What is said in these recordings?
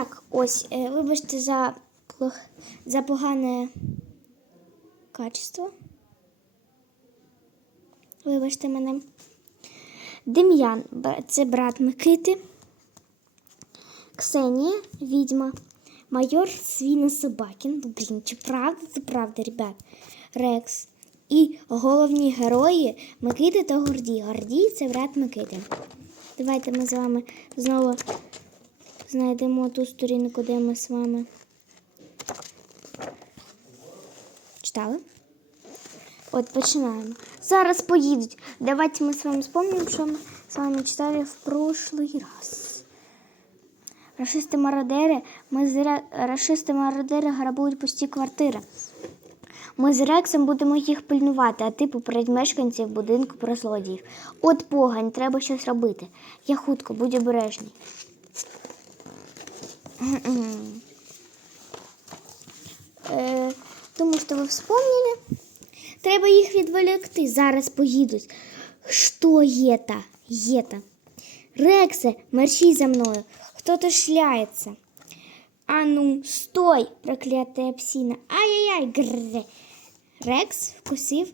Так, ось, е, вибачте за, плох... за погане качество. Вибачте мене. Дем'ян, це брат Микити. Ксенія, відьма. Майор Свіна Собакін. Блін, чи правда? Це правда, ребят. Рекс. І головні герої Микити та Гордій. Гордій це брат Микити. Давайте ми з вами знову знайдемо ту сторінку, де ми з вами читали. От починаємо. Зараз поїдуть. Давайте ми з вами вспомним, що ми з вами читали в прошлый раз. Рашисти мародери, ми з рашисти мародери грабують пусті квартири. Ми з Рексом будемо їх пильнувати, а ти попередь мешканців будинку про злодіїв. От погань, треба щось робити. Я хутко, будь обережний. Е, тому що ви вспомнили, треба їх відволікти. Зараз поїдуть. Що є та? Є та. Рексе, мерщій за мною. Хто-то шляється. А ну, стой, проклятая псина. Ай-яй-яй, грррр. Рекс вкусив.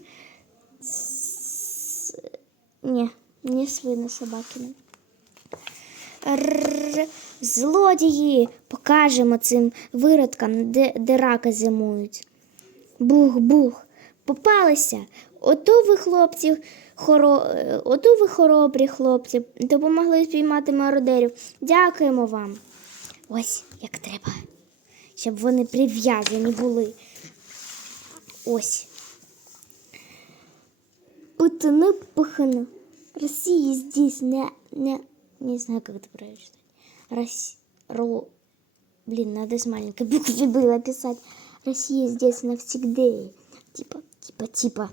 с- Ні, не свина собакина. Рррр. Злодії! Покажемо цим виродкам, де, де раки зимують. Бух-бух. Попалися. Ото ви хлопці, хоро... е, ото ви хоробрі хлопці, допомогли спіймати мародерів. Дякуємо вам. Ось як треба. Щоб вони прив'язані були. Ось. Путаны паханы. Россия здесь не, не, не знаю, как это правильно читать. Рос, ро, блин, надо с маленькой буквы было писать. Россия здесь навсегда. Типа, типа, типа.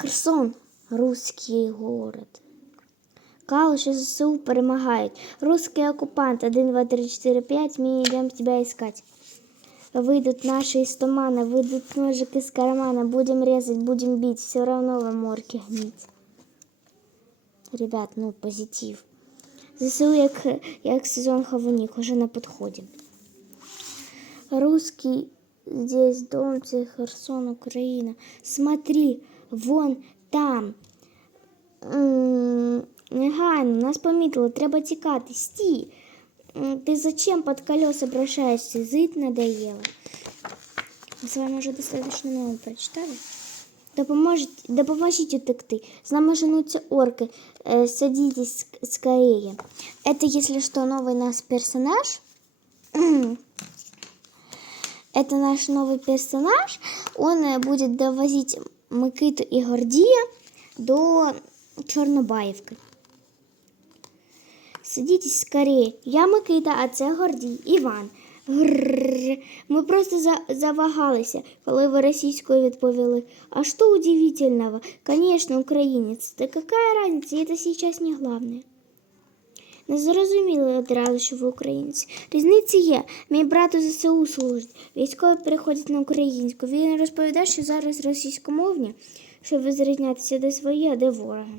Херсон, русский город. Калуш и ЗСУ перемагають. Русский оккупант 1, 2, 3, 4, 5. Мы идем тебя искать. Выйдут наши из тумана, выйдут ножик из кармана. Будем резать, будем бить, все равно вам морки гнить. Ребят, ну позитив. ЗСУ як, як сезон хавунік, уже на подході. Русский здесь дом, це Херсон, Україна. Смотри, вон там. Негайно, нас помітили, треба тікати. Стій. Ти зачем під колеса бросаешься? Зыть надоело. Ми з вами вже достаточно много прочитали. Допоможіть, допоможіть утекти. З нами женуться орки. Э, садитесь ск- скорее. Это, если что, новый наш персонаж. Это наш новый персонаж. Он э, будет довозить Микиту и Гордия до Чорнобаївки. Садитесь скорее. Я Микита, а це Гордій. Іван. Грррр. Ми просто за завагалися, коли ви російською відповіли. А що удивительного? Конечно, українець. Да какая разница? Это сейчас не главное. Не зрозуміли одразу, що ви українці. Різниці є. Мій брат у ЗСУ служить. Військові переходять на українську. Він розповідає, що зараз російськомовні, щоб визрізнятися де свої, а де ворога.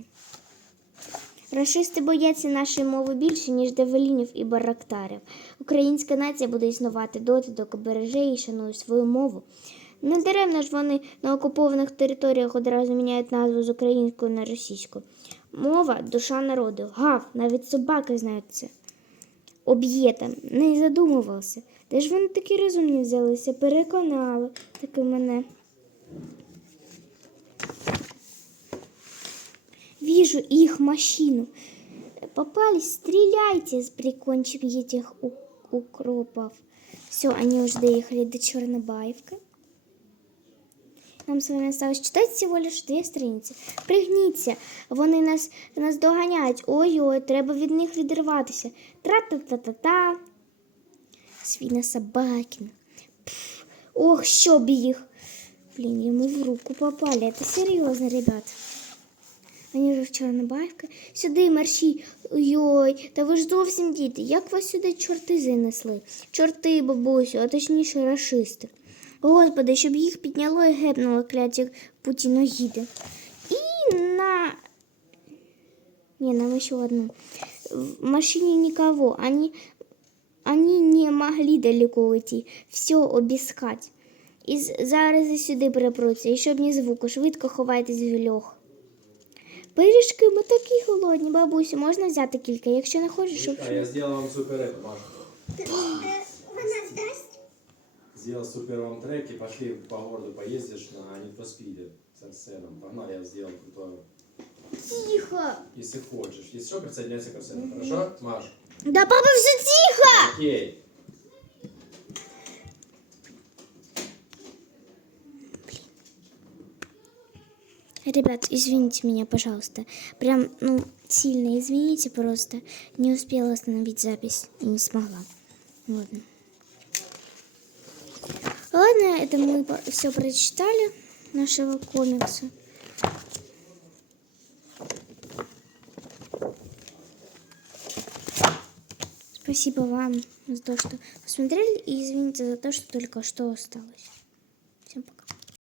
Рашисти бояться нашої мови більше, ніж девелінів і барактарів. Українська нація буде існувати доти, доки береже і шанує свою мову. Не даремно ж вони на окупованих територіях одразу міняють назву з української на російську. Мова душа народу. Гав, навіть собаки знають це. Об'є там, не задумувався. Де ж вони такі розумні взялися? Переконали таки мене. Вижу их машину. Попались, стреляйте, с прикончим этих укропов. Все, они уже доехали до Чернобаевка. Нам с вами осталось читать всего лишь дві страниці. Пригніться, вони нас, нас доганяють. Ой-ой, треба від них відриватися. Тра-та-та-та-та. Свіна Собакіна. Ох, щоб їх. Блін, йому в руку попали. Это серйозно, ребят. Вони вже в Чорнобаївка. Сюди мерщій. Ой, та ви ж зовсім діти. Як вас сюди чорти занесли? Чорти, бабусю, а точніше рашисти. Господи, щоб їх підняло і гепнуло кляті путіноїди. І на Не, нам еще одну. В машине никого. Они, они не могли далеко уйти. Все обіскать. І зараз сюди перепруться. І щоб ні звуку, швидко ховайтесь в льох. Пиріжки, ми такі голодні, бабусю, можна взяти кілька, якщо не хочеш, щоб. А я сделал вам супер это, Маш. Вона дасть? Сделал супер вам трек и пошли по городу поездишь на Need for Speed с Арсеном. Погнали, я сделал крутое. Тихо! Если хочешь. Если что, присоединяйся к Арсену. Хорошо, Маш? Да папа, все тихо! Окей. Ребят, извините меня, пожалуйста. Прям, ну, сильно извините просто. Не успела остановить запись и не смогла. Ладно. Ладно, это мы все прочитали нашего комикса. Спасибо вам за то, что посмотрели, и извините за то, что только что осталось.